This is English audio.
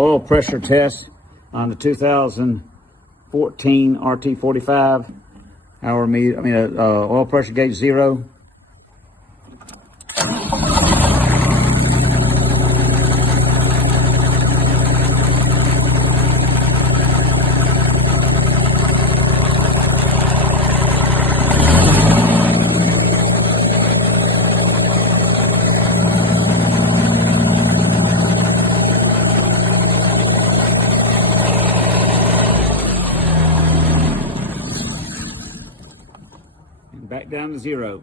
oil pressure test on the 2014 RT45 oil pressure gauge 0. Back down to 0.